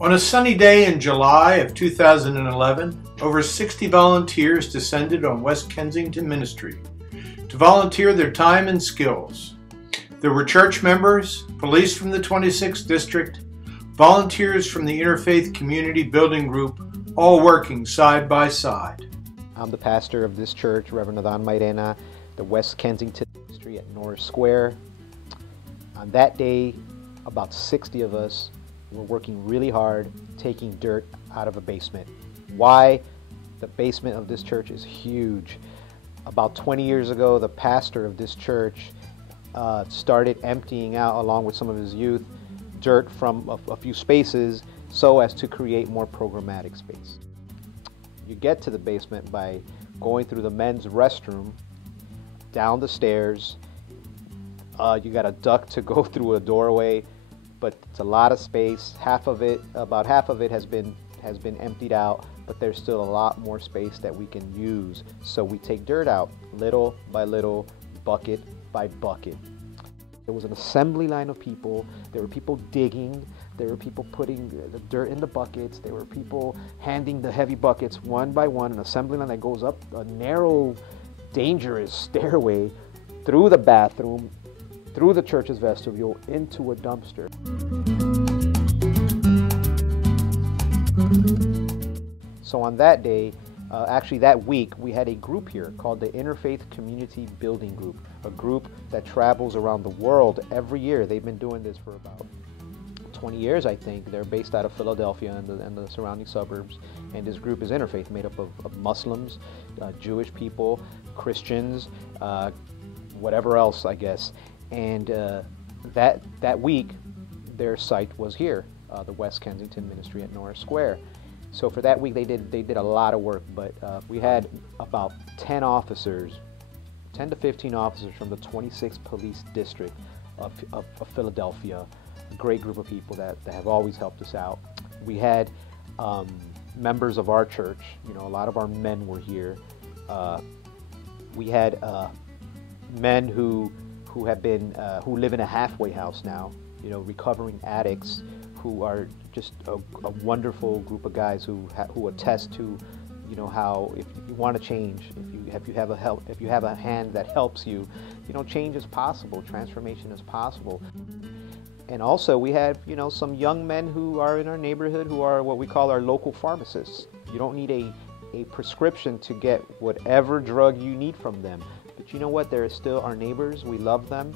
On a sunny day in July of 2011, over 60 volunteers descended on West Kensington Ministry to volunteer their time and skills. There were church members, police from the 26th District, volunteers from the Interfaith Community Building Group, all working side by side. I'm the pastor of this church, Reverend Adan Mairena, the West Kensington Ministry at Norris Square. On that day, about 60 of us were working really hard, taking dirt out of a basement. Why? The basement of this church is huge. About 20 years ago, the pastor of this church started emptying out, along with some of his youth, dirt from a few spaces so as to create more programmatic space. You get to the basement by going through the men's restroom, down the stairs. You got a duct to go through a doorway, but it's a lot of space. About half of it has been emptied out, but there's still a lot more space that we can use. So we take dirt out little by little, bucket by bucket. There was an assembly line of people. There were people digging. There were people putting the dirt in the buckets. There were people handing the heavy buckets one by one, an assembly line that goes up a narrow, dangerous stairway through the bathroom, through the church's vestibule, into a dumpster. So on that day, actually that week, we had a group here called the Interfaith Community Building Group, a group that travels around the world every year. They've been doing this for about 20 years, I think. They're based out of Philadelphia and the surrounding suburbs. And this group is interfaith, made up of Muslims, Jewish people, Christians, whatever else, I guess. And that week, their site was here, the West Kensington Ministry at Norris Square. So for that week, they did a lot of work, but we had about 10 to 15 officers from the 26th Police District of Philadelphia, a great group of people that have always helped us out. We had members of our church, a lot of our men were here. We had men who live in a halfway house now, recovering addicts, who are just a wonderful group of guys who attest to, how if you want to change, if you have a hand that helps you, change is possible, transformation is possible. And also we had, some young men who are in our neighborhood who are what we call our local pharmacists. You don't need a prescription to get whatever drug you need from them. But you know what? They're still our neighbors. We love them.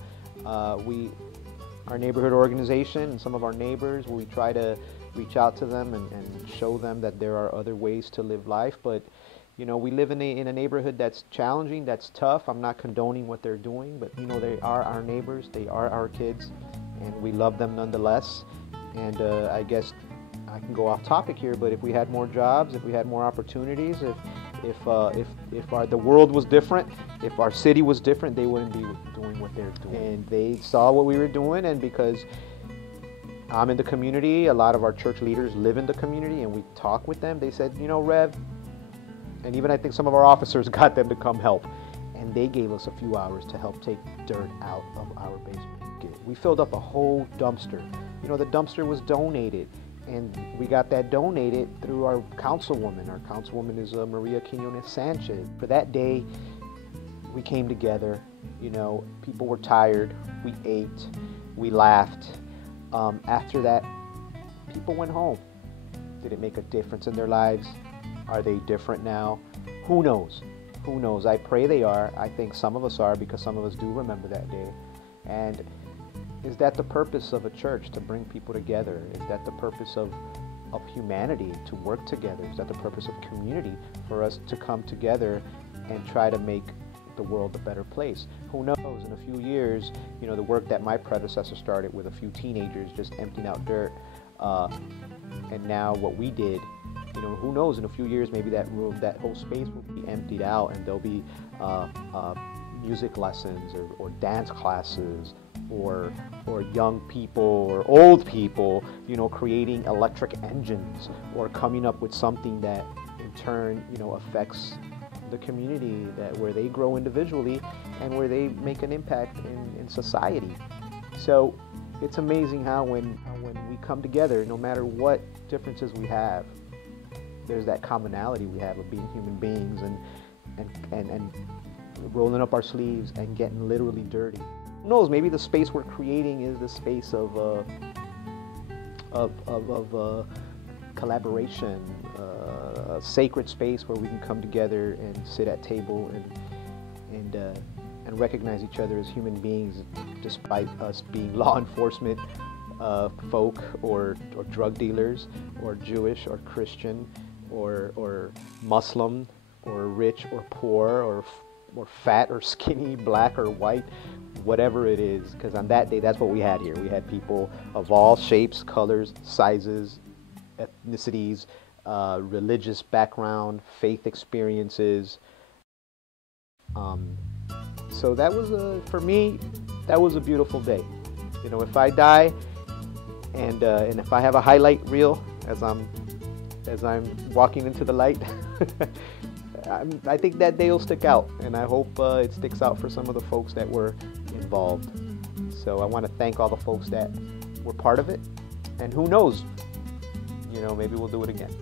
Our neighborhood organization and some of our neighbors, we try to reach out to them and show them that there are other ways to live life. But, we live in a neighborhood that's challenging, that's tough. I'm not condoning what they're doing, but, they are our neighbors, they are our kids, and we love them nonetheless. And I guess I can go off topic here, but if we had more jobs, if we had more opportunities, if the world was different, if our city was different, they wouldn't be doing what they're doing. And they saw what we were doing, and because I'm in the community, a lot of our church leaders live in the community, and we talk with them. They said, Rev, and even I think some of our officers got them to come help. And they gave us a few hours to help take dirt out of our basement. We filled up a whole dumpster. The dumpster was donated. And we got that donated through our councilwoman. Our councilwoman is Maria Quinones Sanchez. For that day, we came together. People were tired. We ate. We laughed. After that, people went home. Did it make a difference in their lives? Are they different now? Who knows? Who knows? I pray they are. I think some of us are, because some of us do remember that day. And is that the purpose of a church, to bring people together? Is that the purpose of humanity, to work together? Is that the purpose of community, for us to come together and try to make the world a better place? Who knows? In a few years, the work that my predecessor started with a few teenagers just emptying out dirt, and now what we did, who knows? In a few years, maybe that whole space will be emptied out, and there'll be music lessons or dance classes, or young people or old people, creating electric engines, or coming up with something that in turn, affects the community, where they grow individually and where they make an impact in society. So it's amazing how when we come together, no matter what differences we have, there's that commonality we have of being human beings and rolling up our sleeves and getting literally dirty. Who knows? Maybe the space we're creating is the space of collaboration, a sacred space where we can come together and sit at table and recognize each other as human beings, despite us being law enforcement folk or drug dealers or Jewish or Christian or Muslim or rich or poor or fat or skinny, black or white, whatever it is. Because on that day, that's what we had here. We had people of all shapes, colors, sizes, ethnicities, religious background, faith experiences. So that was for me, that was a beautiful day. You know, if I die and if I have a highlight reel as I'm walking into the light, I think that day will stick out, and I hope it sticks out for some of the folks that were involved. So I want to thank all the folks that were part of it, and who knows, you know, maybe we'll do it again.